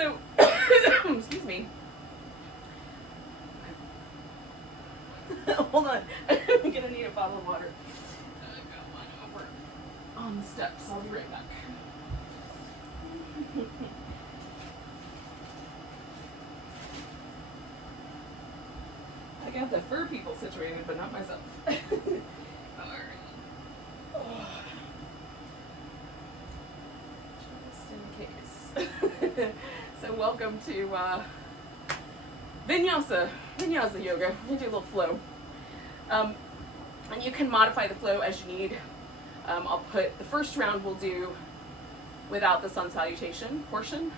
So, excuse me. Hold on. I'm going to need a bottle of water. I've got one over on the steps. I'll be right back. I got the fur people situated, but not myself. Alright. Just in case. So welcome to Vinyasa yoga. We'll do a little flow. And you can modify the flow as you need. I'll put the first round we'll do without the sun salutation portion.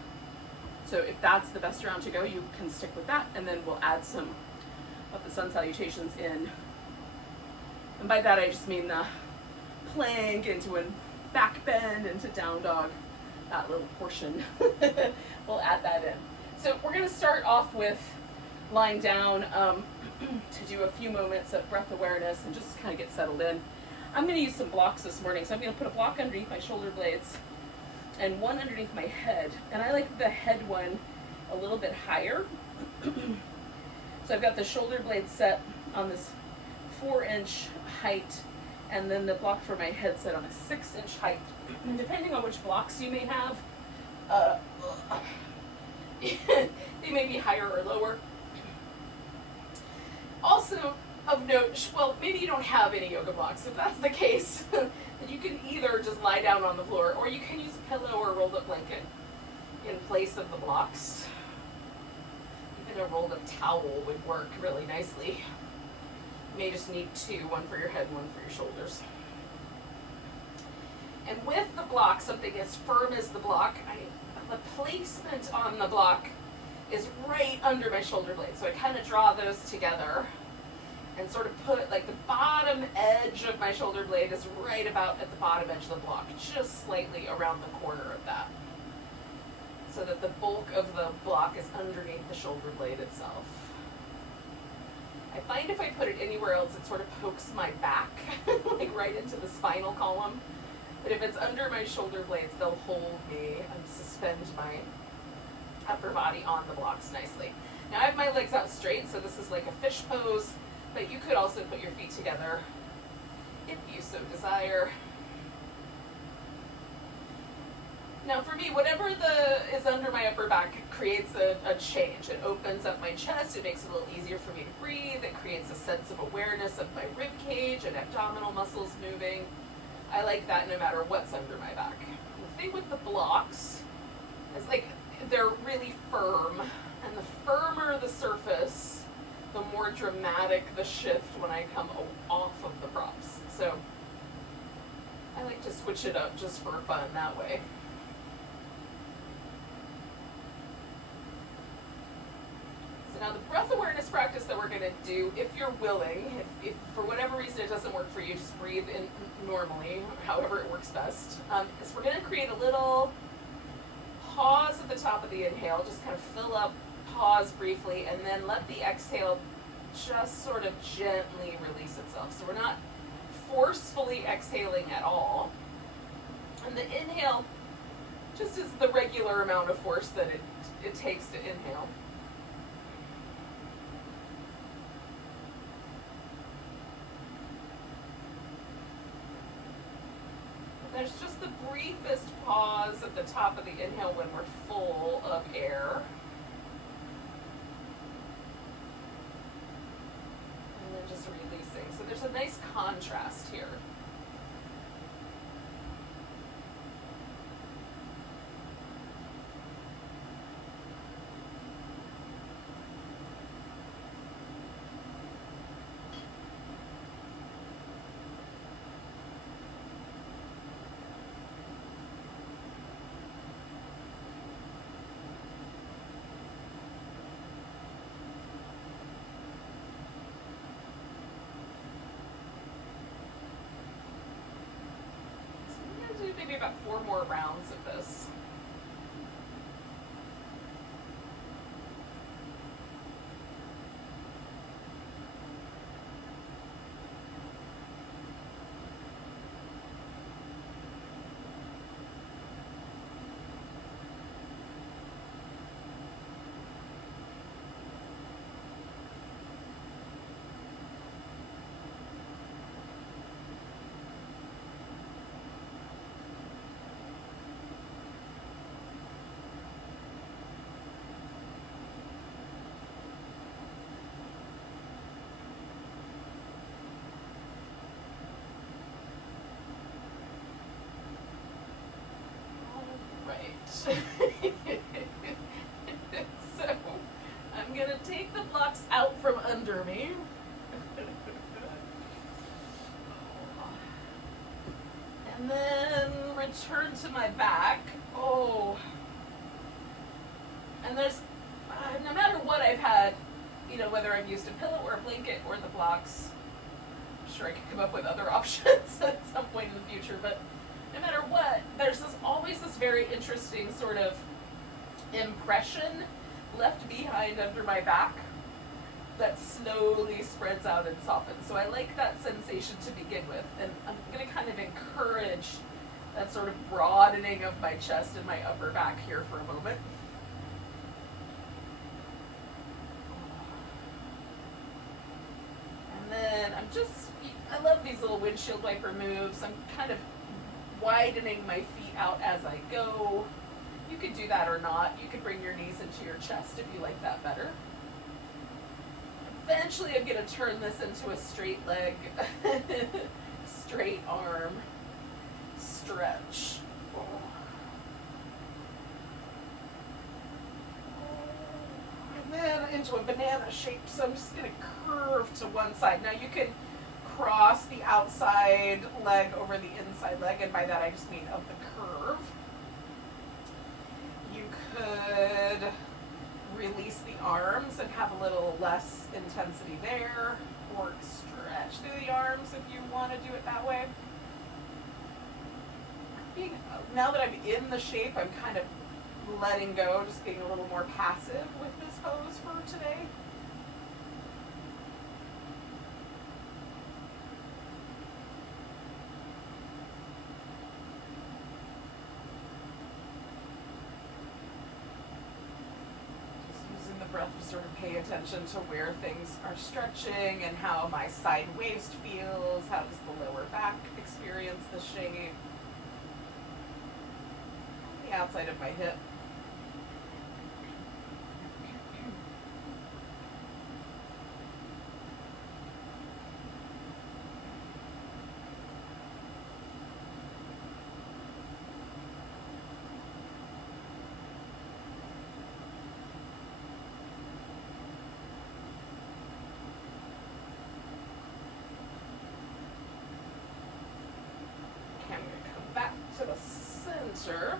So if that's the best round to go, you can stick with that, and then we'll add some of the sun salutations in. And by that I just mean the plank into a back bend into down dog, that little portion. We'll add that in. So we're going to start off with lying down to do a few moments of breath awareness and just kind of get settled in. I'm going to use some blocks this morning, so I'm going to put a block underneath my shoulder blades and one underneath my head. And I like the head one a little bit higher. So I've got the shoulder blade set on this 4-inch height, and then the block for my head set on a 6-inch height. And depending on which blocks you may have, they may be higher or lower. Also of note, well, maybe you don't have any yoga blocks. If that's the case, then you can either just lie down on the floor, or you can use a pillow or a rolled up blanket in place of the blocks. Even a rolled up towel would work really nicely. You may just need two, one for your head, one for your shoulders. And with the block, something as firm as the block, the placement on the block is right under my shoulder blade. So I kind of draw those together and sort of put, like, the bottom edge of my shoulder blade is right about at the bottom edge of the block, just slightly around the corner of that, so that the bulk of the block is underneath the shoulder blade itself. I find if I put it anywhere else, it sort of pokes my back, like right into the spinal column. But if it's under my shoulder blades, they'll hold me and suspend my upper body on the blocks nicely. Now I have my legs out straight, so this is like a fish pose, but you could also put your feet together if you so desire. Now for me, whatever is under my upper back creates a change. It opens up my chest, it makes it a little easier for me to breathe, it creates a sense of awareness of my rib cage and abdominal muscles moving. I like that no matter what's under my back. The thing with the blocks is, like, they're really firm, and the firmer the surface, the more dramatic the shift when I come off of the props. So I like to switch it up just for fun that way. So now the breath awareness practice that we're going to do, if you're willing, if for whatever reason it doesn't work for you, just breathe in normally, however it works best. Is we're going to create a little pause at the top of the inhale, just kind of fill up, pause briefly, and then let the exhale just sort of gently release itself. So we're not forcefully exhaling at all. And the inhale just is the regular amount of force that it takes to inhale. There's just the briefest pause at the top of the inhale when we're full of air. And then just releasing. So there's a nice contrast here. Maybe about 4 more rounds of this. right. So I'm gonna take the blocks out from under me. And then return to my back. Oh. And there's, no matter what I've had, you know, whether I've used a pillow or a blanket or the blocks, I'm sure I could come up with other options at some point in the future, but no matter what, there's always this very interesting sort of impression left behind under my back that slowly spreads out and softens. So I like that sensation to begin with, and I'm going to kind of encourage that sort of broadening of my chest and my upper back here for a moment. And then I love these little windshield wiper moves. I'm kind of widening my feet out as I go. You could do that or not. You could bring your knees into your chest if you like that better. Eventually I'm going to turn this into a straight leg, straight arm stretch. And then into a banana shape, so I'm just going to curve to one side. Now you can cross the outside leg over the inside leg, and by that I just mean of the curve. You could release the arms and have a little less intensity there, or stretch through the arms if you want to do it that way. Now that I'm in the shape, I'm kind of letting go, just being a little more passive with this pose for today. Breath to sort of pay attention to where things are stretching and how my side waist feels. How does the lower back experience the shape? The outside of my hip. To the center,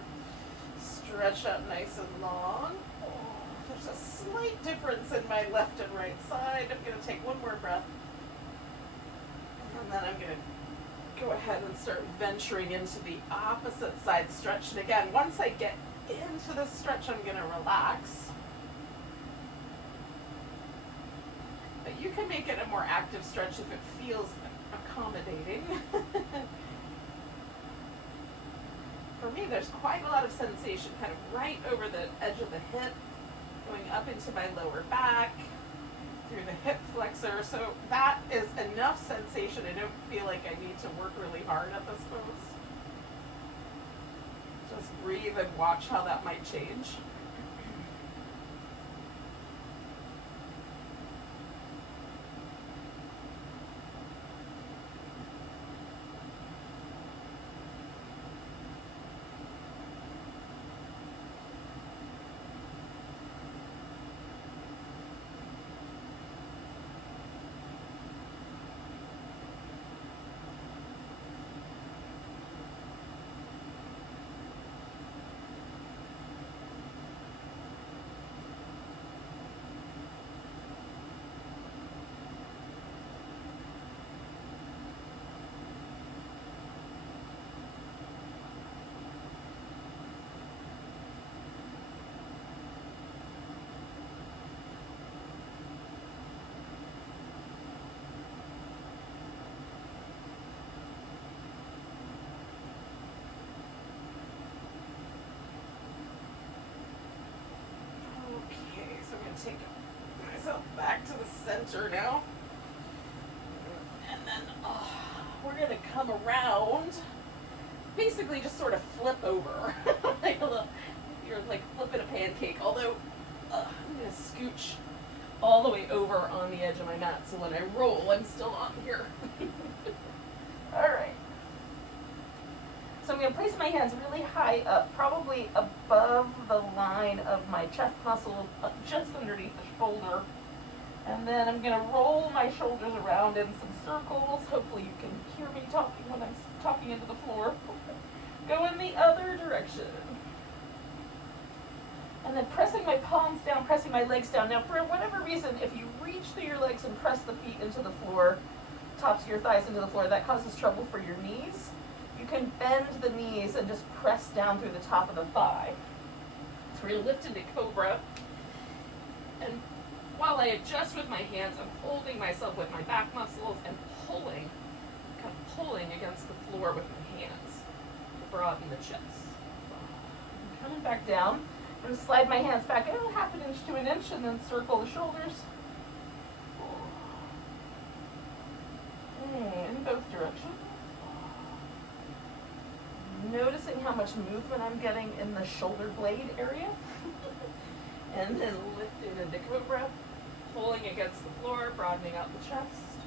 stretch up nice and long. Oh, there's a slight difference in my left and right side. I'm going to take one more breath, and then I'm going to go ahead and start venturing into the opposite side stretch. And again, once I get into the stretch, I'm going to relax. But you can make it a more active stretch if it feels accommodating. For me, there's quite a lot of sensation kind of right over the edge of the hip, going up into my lower back, through the hip flexor. So that is enough sensation. I don't feel like I need to work really hard at this pose. Just breathe and watch how that might change. Take myself back to the center now. And then we're going to come around, basically just sort of flip over. Like a little, you're like flipping a pancake, although I'm going to scooch all the way over on the edge of my mat, so when I roll, I'm still on here. All right. So I'm going to place my hands really high up, probably above the line of my chest muscle, just underneath the shoulder. And then I'm going to roll my shoulders around in some circles. Hopefully you can hear me talking when I'm talking into the floor. Go in the other direction. And then pressing my palms down, pressing my legs down. Now, for whatever reason, if you reach through your legs and press the feet into the floor, tops of your thighs into the floor, that causes trouble for your knees. You can bend the knees and just press down through the top of the thigh. So we're going to lift into Cobra. And while I adjust with my hands, I'm holding myself with my back muscles and pulling, kind of pulling against the floor with my hands to broaden the chest. I'm coming back down. I'm going to slide my hands back half an inch to an inch and then circle the shoulders. In both directions. Noticing how much movement I'm getting in the shoulder blade area. And then lifting into Cobra, pulling against the floor, broadening out the chest.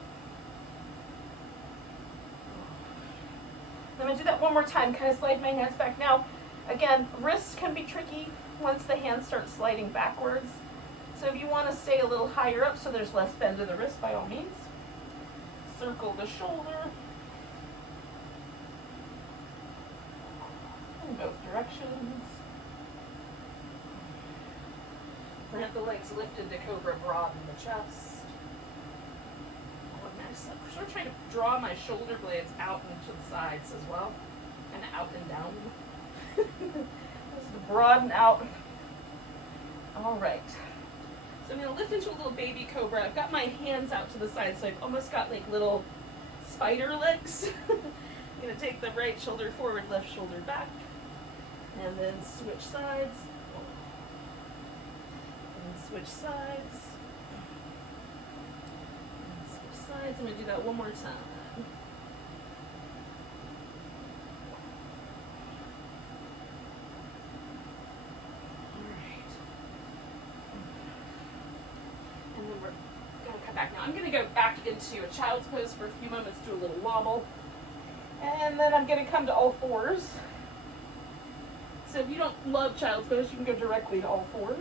I'm going to do that one more time, kind of slide my hands back. Now, again, wrists can be tricky once the hands start sliding backwards. So if you want to stay a little higher up so there's less bend in the wrist, by all means. Circle the shoulder. In both directions. Plant the legs lifted to Cobra, broaden the chest. Oh, nice. I'm sort of trying to draw my shoulder blades out and to the sides as well. And out and down. Just to broaden out. All right. So I'm going to lift into a little baby Cobra. I've got my hands out to the side, so I've almost got like little spider legs. I'm going to take the right shoulder forward, left shoulder back. And then switch sides. And switch sides. And switch sides. I'm going to do that one more time. Back. Now I'm going to go back into a child's pose for a few moments, do a little wobble, and then I'm going to come to all fours. So if you don't love child's pose, you can go directly to all fours.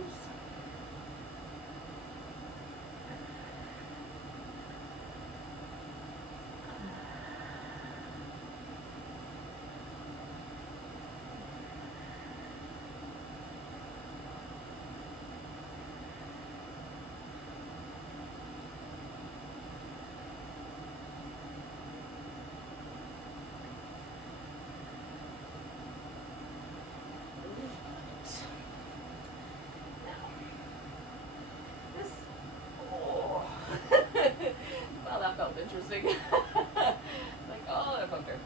Interesting. Like, oh, that felt good.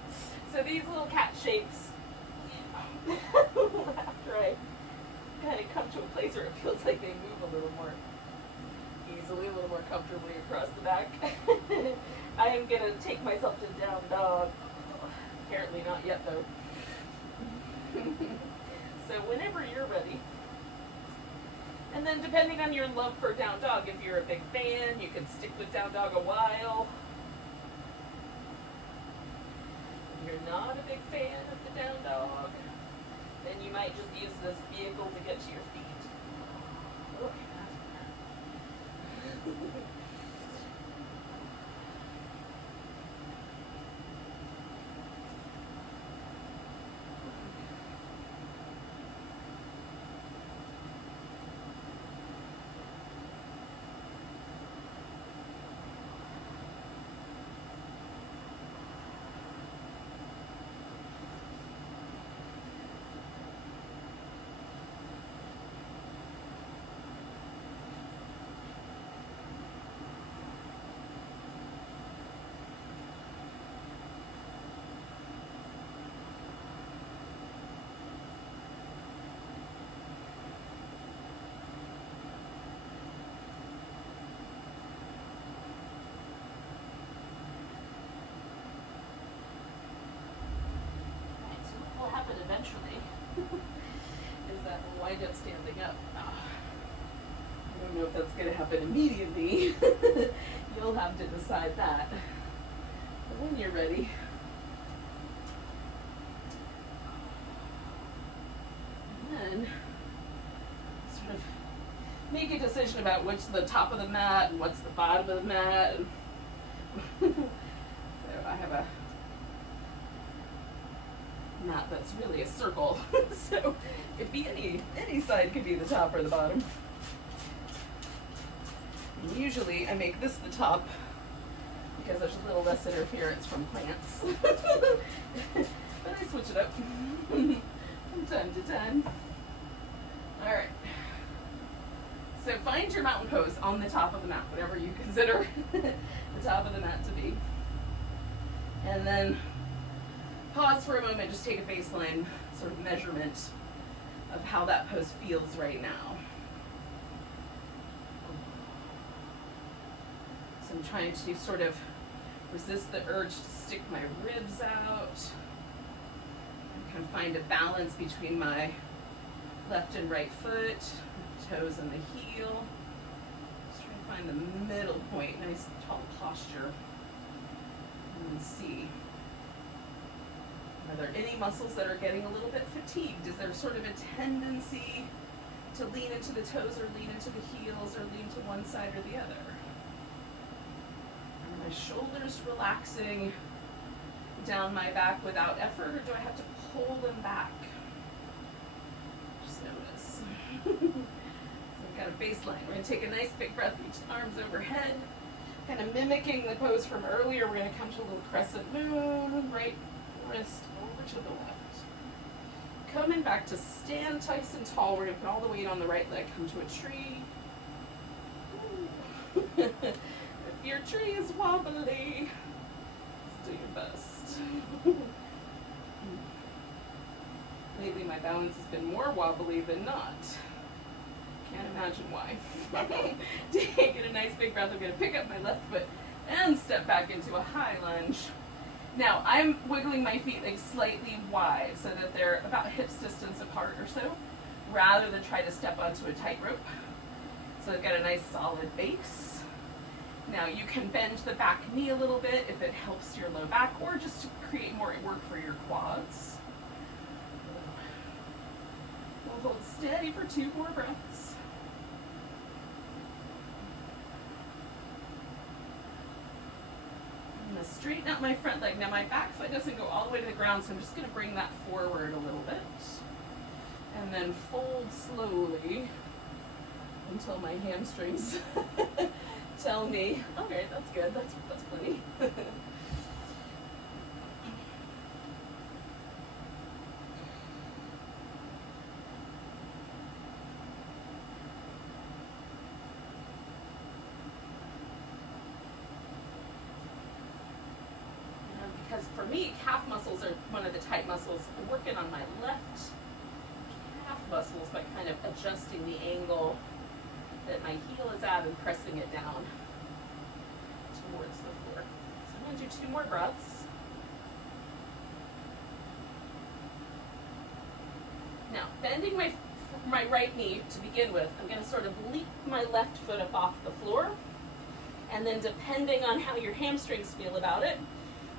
So these little cat shapes, after I kind of come to a place where it feels like they move a little more easily, a little more comfortably across the back, I am going to take myself to down dog. Apparently not yet, though. So whenever you're ready. And then depending on your love for down dog, if you're a big fan, you can stick with down dog a while. If you're not a big fan of the down dog, then you might just use this vehicle to get to your feet. Okay, that's eventually is that we'll wind up standing up. I don't know if that's going to happen immediately. You'll have to decide that. But when you're ready, then sort of make a decision about which is the top of the mat and what's the bottom of the mat. So I have a mat that's really a circle, so it could be any side could be the top or the bottom. And usually I make this the top because there's a little less interference from plants. But I switch it up from time to time. All right. So find your mountain pose on the top of the mat, whatever you consider the top of the mat to be. And then pause for a moment, just take a baseline sort of measurement of how that pose feels right now. So I'm trying to sort of resist the urge to stick my ribs out. I can find a balance between my left and right foot, toes and the heel. Just trying to find the middle point, nice tall posture. And then see, are there any muscles that are getting a little bit fatigued? Is there sort of a tendency to lean into the toes or lean into the heels or lean to one side or the other? Are my shoulders relaxing down my back without effort, or do I have to pull them back? Just notice. So I've got a baseline. We're going to take a nice big breath, reach the arms overhead, kind of mimicking the pose from earlier. We're going to come to a little crescent moon, right wrist over to the left. Coming back to stand nice and tall. We're going to put all the weight on the right leg, come to a tree. If your tree is wobbly, just do your best. Lately my balance has been more wobbly than not. Can't imagine why. Taking a nice big breath, I'm going to pick up my left foot and step back into a high lunge. Now I'm wiggling my feet like slightly wide so that they're about hips distance apart or so, rather than try to step onto a tightrope. So I've got a nice solid base. Now you can bend the back knee a little bit if it helps your low back, or just to create more work for your quads. We'll hold steady for 2 more breaths. I'm going to straighten out my front leg. Now my back foot doesn't go all the way to the ground, so I'm just going to bring that forward a little bit. And then fold slowly until my hamstrings tell me, okay, that's good, that's plenty. Because for me, calf muscles are one of the tight muscles. I'm working on my left calf muscles by kind of adjusting the angle that my heel is at and pressing it down towards the floor. So I'm going to do 2 more breaths. Now, bending my right knee to begin with, I'm going to sort of leap my left foot up off the floor, and then depending on how your hamstrings feel about it,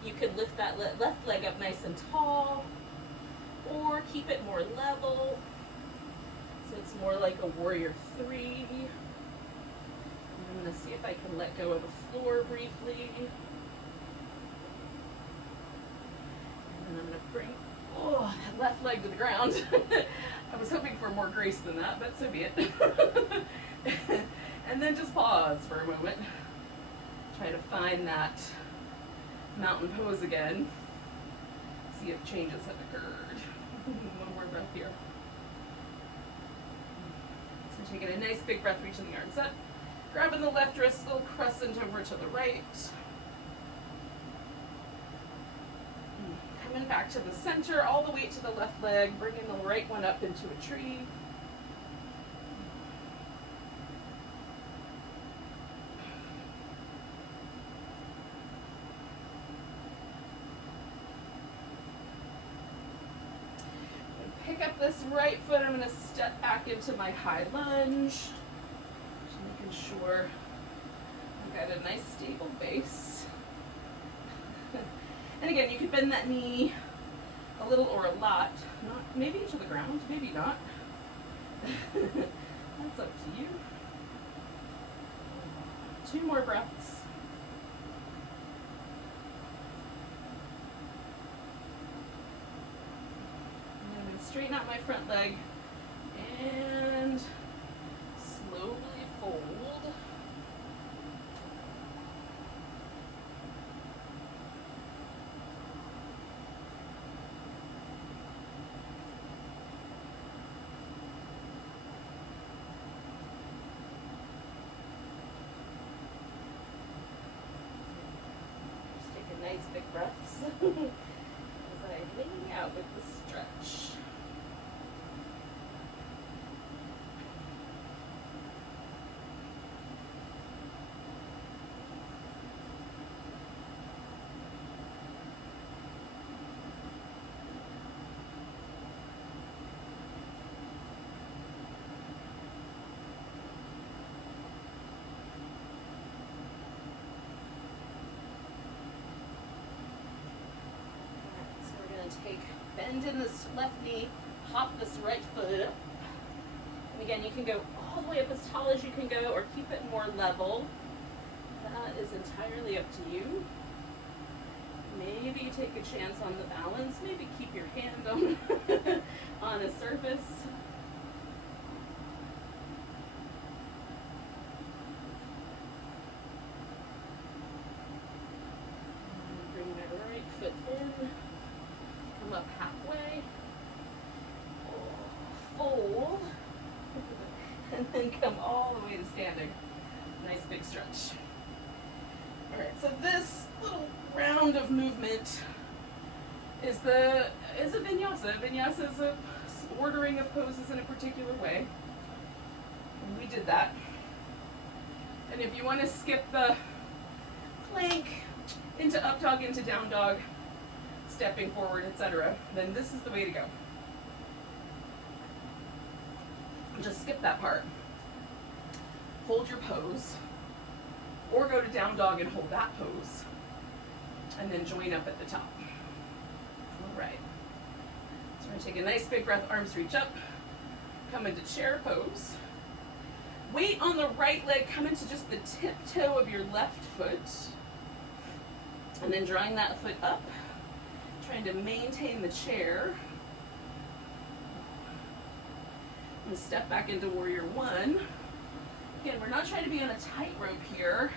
you can lift that left leg up nice and tall, or keep it more level. So it's more like a warrior 3. I'm going to see if I can let go of the floor briefly. And then I'm going to bring that left leg to the ground. I was hoping for more grace than that, but so be it. And then just pause for a moment. Try to find that mountain pose again. See if changes have occurred. One more breath here. So taking a nice big breath, reaching the arms up. Grabbing the left wrist, little crescent over to the right. Coming back to the center, all the way to the left leg, bringing the right one up into a tree. Pick up this right foot, I'm going to step back into my high lunge. Just making sure I've got a nice stable base. And again, you could bend that knee a little or a lot, not maybe to the ground, maybe not. That's up to you. 2 more breaths. And I'm going to straighten out my front leg and slowly fold. Nice big breaths as I hang out with the stretch. Bend in this left knee, hop this right foot up. And again, you can go all the way up as tall as you can go or keep it more level. That is entirely up to you. Maybe take a chance on the balance. Maybe keep your hand on, on a surface. Bring my right foot in. Come up halfway, fold, and then come all the way to standing. Nice big stretch. All right, so this little round of movement is a vinyasa. Vinyasa is a ordering of poses in a particular way. And we did that. And if you want to skip the plank into up dog, into down dog, stepping forward, etc., then this is the way to go. Just skip that part. Hold your pose, or go to down dog and hold that pose, and then join up at the top. All right. So we're going to take a nice big breath, arms reach up, come into chair pose. Weight on the right leg, come into just the tip toe of your left foot, and then drawing that foot up, trying to maintain the chair. And step back into warrior one. Again, we're not trying to be on a tightrope here.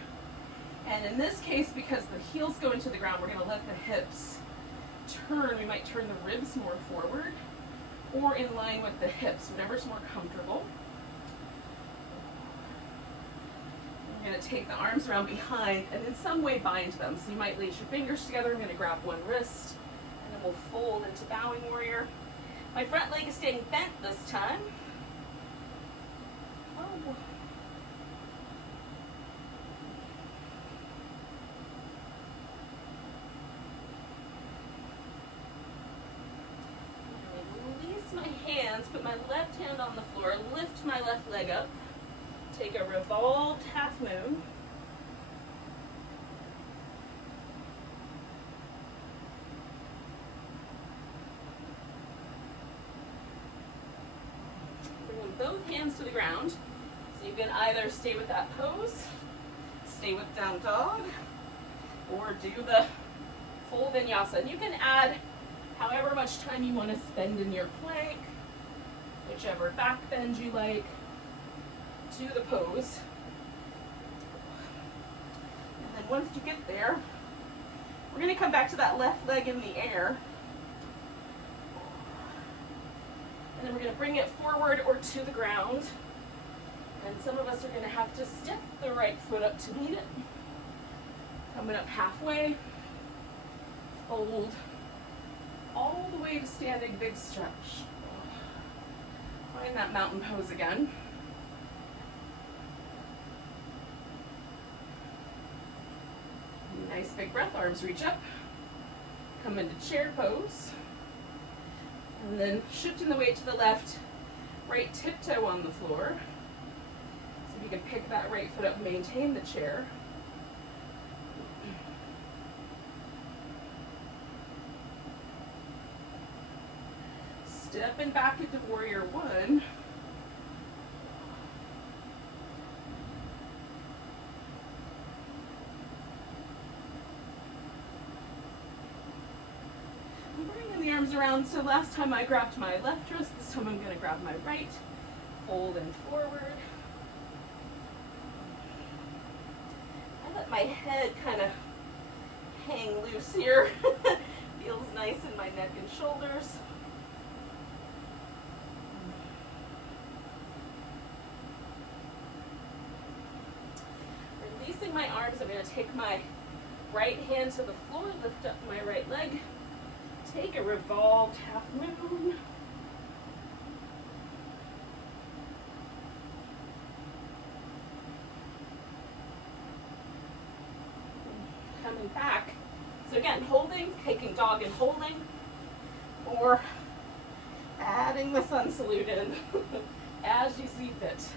And in this case, because the heels go into the ground, we're going to let the hips turn. We might turn the ribs more forward or in line with the hips, whatever's more comfortable. I'm going to take the arms around behind and in some way bind them. So you might lace your fingers together. I'm going to grab one wrist. We'll fold into bowing warrior. My front leg is staying bent this time. Oh. Release my hands, put my left hand on the floor, lift my left leg up, take a revolved half moon. Both hands to the ground. So you can either stay with that pose, stay with down dog, or do the full vinyasa. And you can add however much time you want to spend in your plank, whichever back bend you like, to the pose. And then once you get there, we're going to come back to that left leg in the air. And then we're going to bring it forward or to the ground. And some of us are going to have to step the right foot up to meet it. Coming up halfway. Fold. All the way to standing, big stretch. Find that mountain pose again. Nice big breath, arms reach up. Come into chair pose. And then shifting the weight to the left, right tiptoe on the floor. So if you can pick that right foot up, maintain the chair. Stepping back into warrior one. toes around. So last time I grabbed my left wrist, this time I'm going to grab my right. Fold and forward. I let my head kind of hang loose here. Feels nice in my neck and shoulders. Releasing my arms, I'm going to take my right hand to the floor, lift up my right leg, take a revolved half moon. Coming back. So again, holding, taking dog and holding, or adding the sun salute in as you see fit.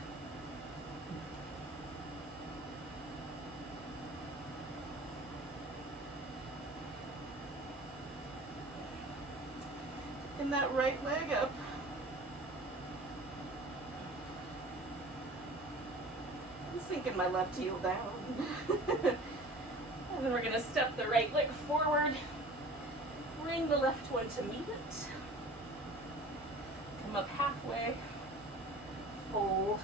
And that right leg up. I'm sinking my left heel down. And then we're going to step the right leg forward, bring the left one to meet it, come up halfway, fold,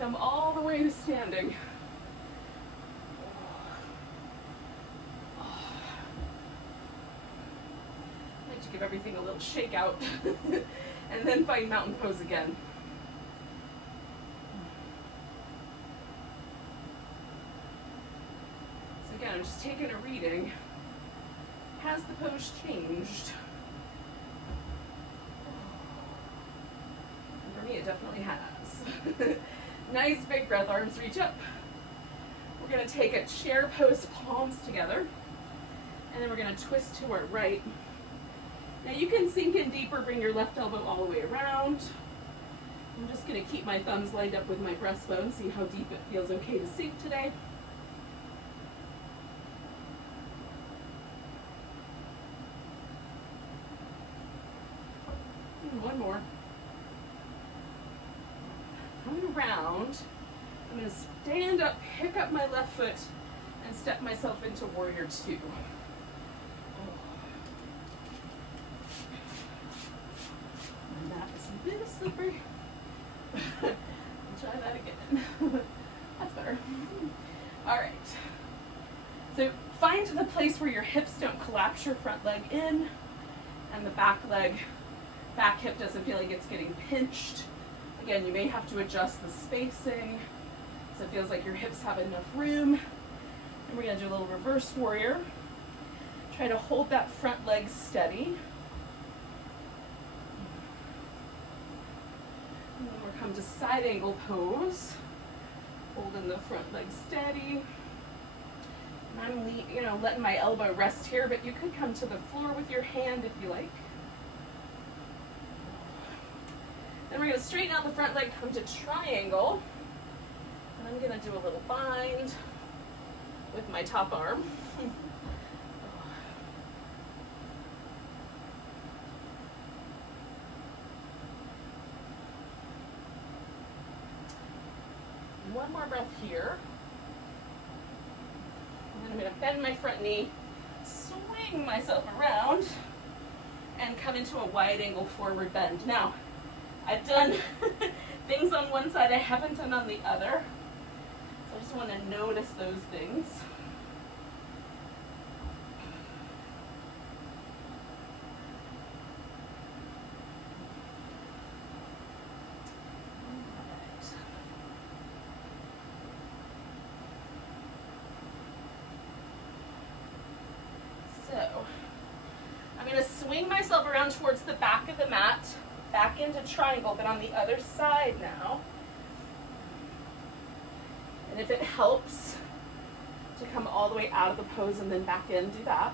come all the way to standing. I like to give everything a little shake out and then find mountain pose again. Again, I'm just taking a reading. Has the pose changed? And for me, it definitely has. Nice big breath, arms reach up. We're going to take a chair pose, palms together. And then we're going to twist to our right. Now you can sink in deeper, bring your left elbow all the way around. I'm just going to keep my thumbs lined up with my breastbone, see how deep it feels okay to sink today. One more. Coming around, I'm going to stand up, pick up my left foot, and step myself into warrior two. My mat is a bit slippery. Try that again. That's better. All right. So find the place where your hips don't collapse your front leg in, and the back hip doesn't feel like it's getting pinched. Again, you may have to adjust the spacing so it feels like your hips have enough room. And we're going to do a little reverse warrior. Try to hold that front leg steady. And then we'll come to side angle pose. Holding the front leg steady. And I'm letting my elbow rest here, but you could come to the floor with your hand if you like. Then we're going to straighten out the front leg, come to triangle. And I'm going to do a little bind with my top arm. One more breath here. And then I'm going to bend my front knee, swing myself around, and come into a wide angle forward bend. Now, I've done things on one side I haven't done on the other. So I just want to notice those things. So I'm going to swing myself around towards the back of the mat. Back into triangle, but on the other side now. And if it helps to come all the way out of the pose and then back in, do that.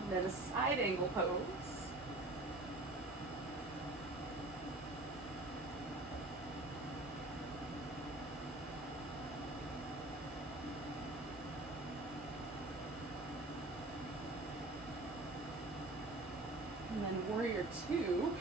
And then a side angle pose. And then warrior two.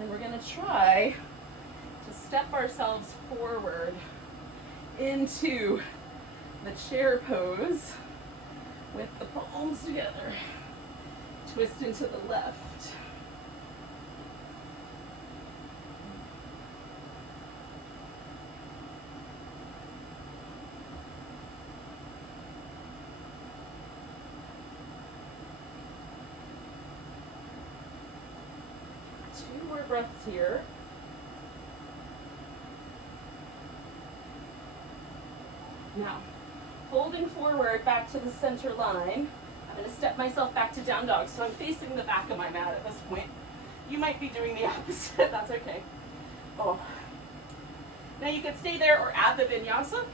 And then we're going to try to step ourselves forward into the chair pose with the palms together. Twist into the left. Two more breaths here. Now, folding forward back to the center line, I'm going to step myself back to down dog. So I'm facing the back of my mat at this point. You might be doing the opposite. That's okay. Oh. Now you could stay there or add the vinyasa.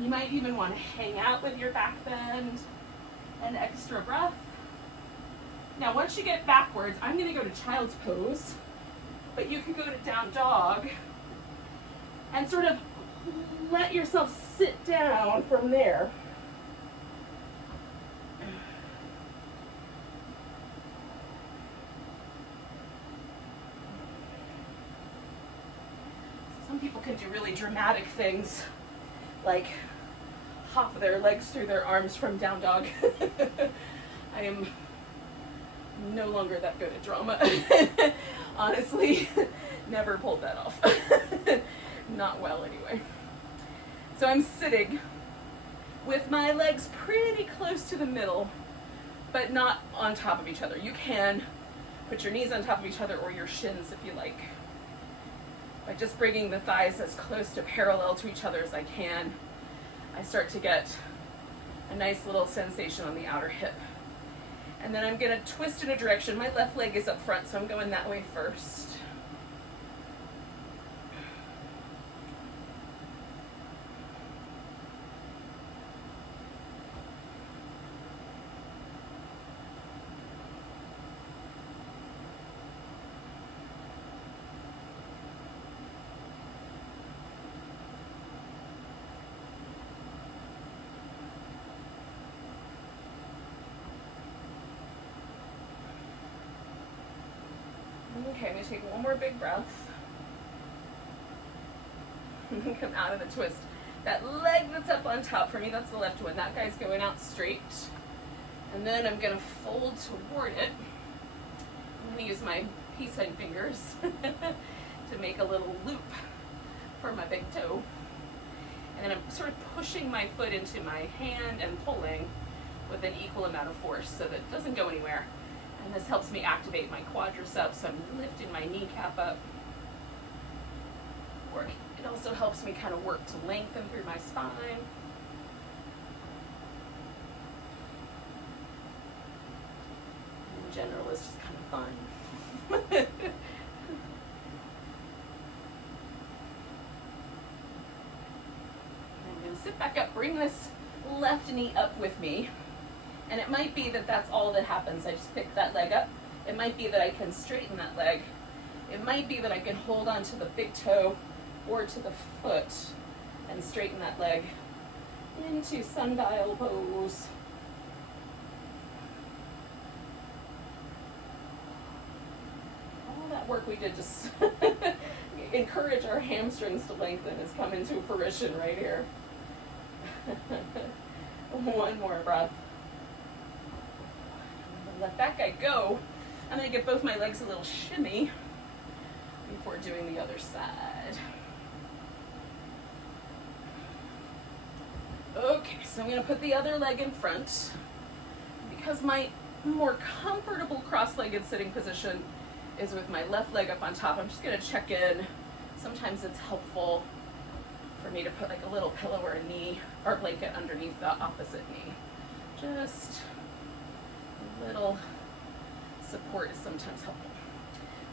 You might even want to hang out with your back bend, an extra breath. Now once you get backwards, I'm going to go to child's pose, but you can go to down dog and sort of let yourself sit down from there. Some people can do really dramatic things, like hop their legs through their arms from down dog. I am no longer that good at drama. Honestly, never pulled that off. Not well anyway. So I'm sitting with my legs pretty close to the middle, but not on top of each other. You can put your knees on top of each other or your shins if you like. By just bringing the thighs as close to parallel to each other as I can, I start to get a nice little sensation on the outer hip. And then I'm going to twist in a direction. My left leg is up front, so I'm going that way first. Okay, I'm going to take one more big breath. Come out of the twist. That leg that's up on top for me, that's the left one. That guy's going out straight. And then I'm going to fold toward it. I'm going to use my peace sign fingers to make a little loop for my big toe. And then I'm sort of pushing my foot into my hand and pulling with an equal amount of force so that it doesn't go anywhere. And this helps me activate my quadriceps. I'm lifting my kneecap up. It also helps me kind of work to lengthen through my spine. In general, it's just kind of fun. I'm going to sit back up, bring this left knee up with me. And it might be that that's all that happens. I just pick that leg up. It might be that I can straighten that leg. It might be that I can hold on to the big toe or to the foot and straighten that leg into sundial pose. All that work we did to encourage our hamstrings to lengthen is coming to fruition right here. One more breath. Let that guy go. I'm going to give both my legs a little shimmy before doing the other side. Okay, so I'm going to put the other leg in front. Because my more comfortable cross-legged sitting position is with my left leg up on top, I'm just going to check in. Sometimes it's helpful for me to put like a little pillow or a knee or blanket underneath the opposite knee. Just a little support is sometimes helpful.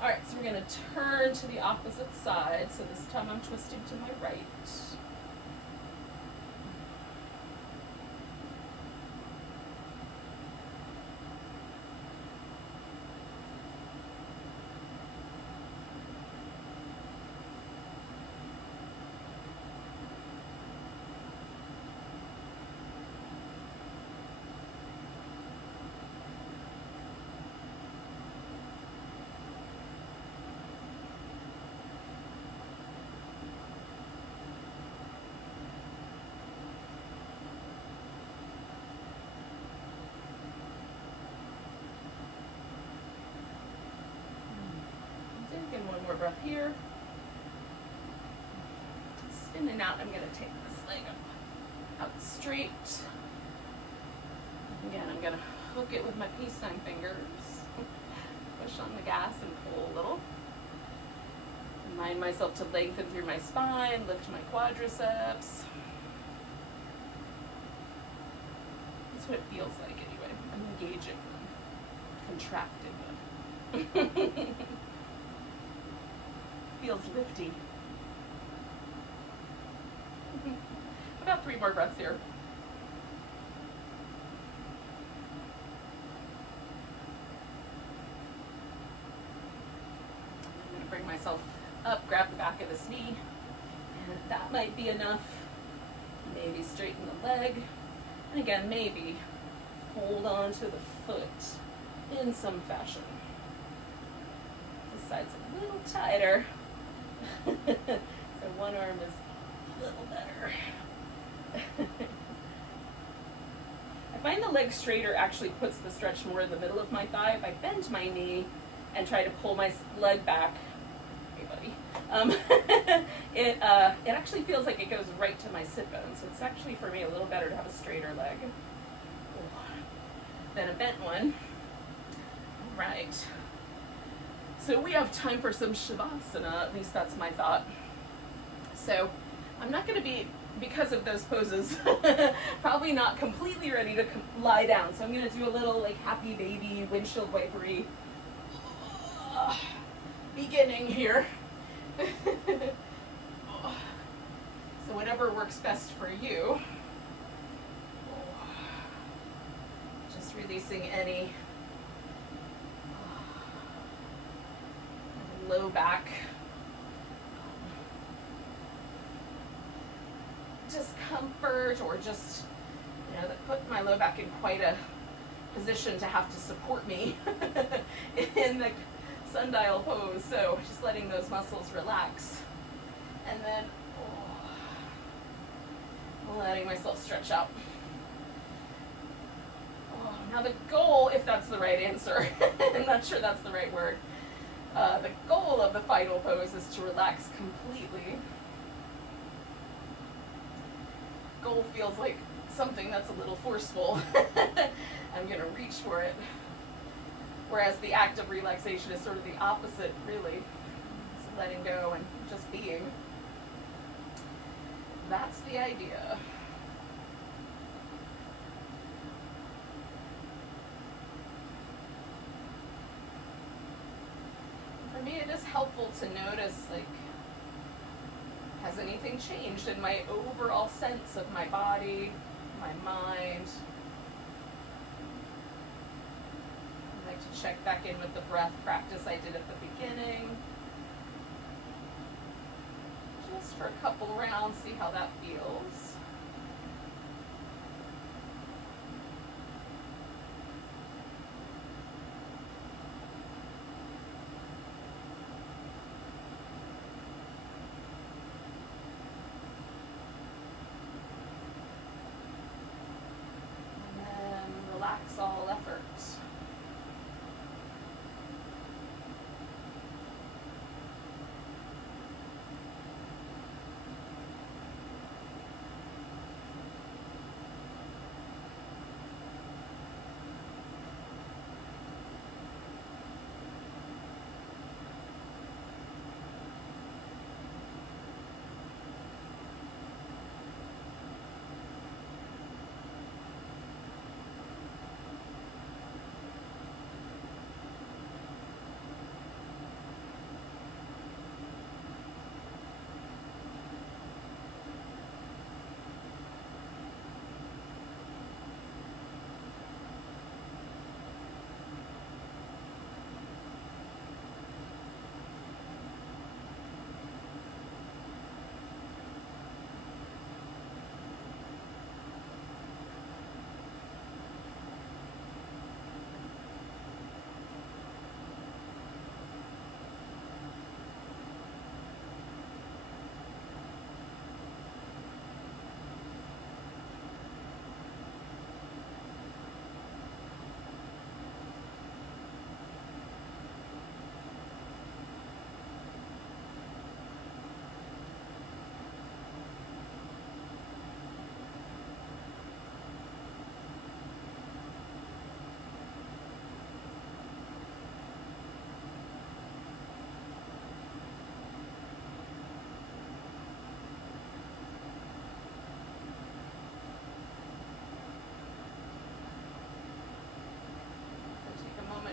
All right, so we're going to turn to the opposite side. So this time I'm twisting to my right. One more breath here. Spinning out, I'm going to take this leg up, out straight. Again, I'm going to hook it with my peacetime fingers. Push on the gas and pull a little. Remind myself to lengthen through my spine, lift my quadriceps. That's what it feels like anyway. I'm engaging them, contracting them. Feels lifty. About 3 more breaths here. I'm going to bring myself up, grab the back of this knee, and that might be enough. Maybe straighten the leg, and again, maybe hold on to the foot in some fashion. This side's a little tighter, so one arm is a little better. I find the leg straighter actually puts the stretch more in the middle of my thigh. If I bend my knee and try to pull my leg back, hey buddy, it actually feels like it goes right to my sit bone. So it's actually for me a little better to have a straighter leg than a bent one. All right. So we have time for some Shavasana, at least that's my thought. So I'm not going to be, because of those poses, probably not completely ready to lie down. So I'm going to do a little like happy baby windshield wipery beginning here. So whatever works best for you. Just releasing any low back discomfort, or just, you know, that put my low back in quite a position to have to support me in the sundial pose. So just letting those muscles relax, and then letting myself stretch out. Now the goal, if that's the right answer, I'm not sure that's the right word, the goal of the final pose is to relax completely. Goal feels like something that's a little forceful. I'm going to reach for it. Whereas the act of relaxation is sort of the opposite, really. It's letting go and just being. That's the idea. For me, it is helpful to notice, like, has anything changed in my overall sense of my body, my mind? I like to check back in with the breath practice I did at the beginning. Just for a couple rounds, see how that feels. Relax all effort.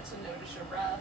moment to notice your breath.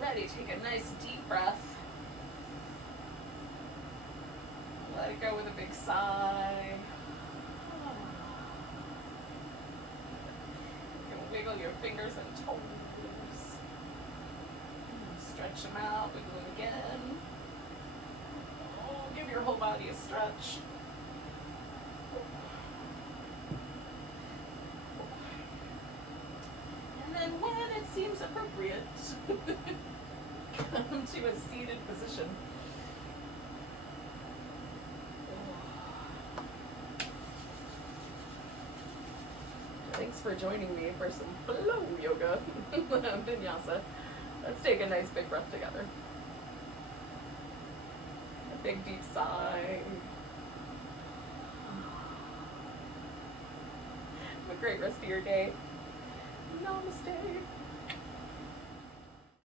Ready, take a nice deep breath. Let it go with a big sigh. And wiggle your fingers and toes. Stretch them out, wiggle them again. Oh, give your whole body a stretch. And then when it seems appropriate, come to a seated position. Thanks for joining me for some flow yoga, Vinyasa. Let's take a nice big breath together. A big deep sigh. Have a great rest of your day. Namaste.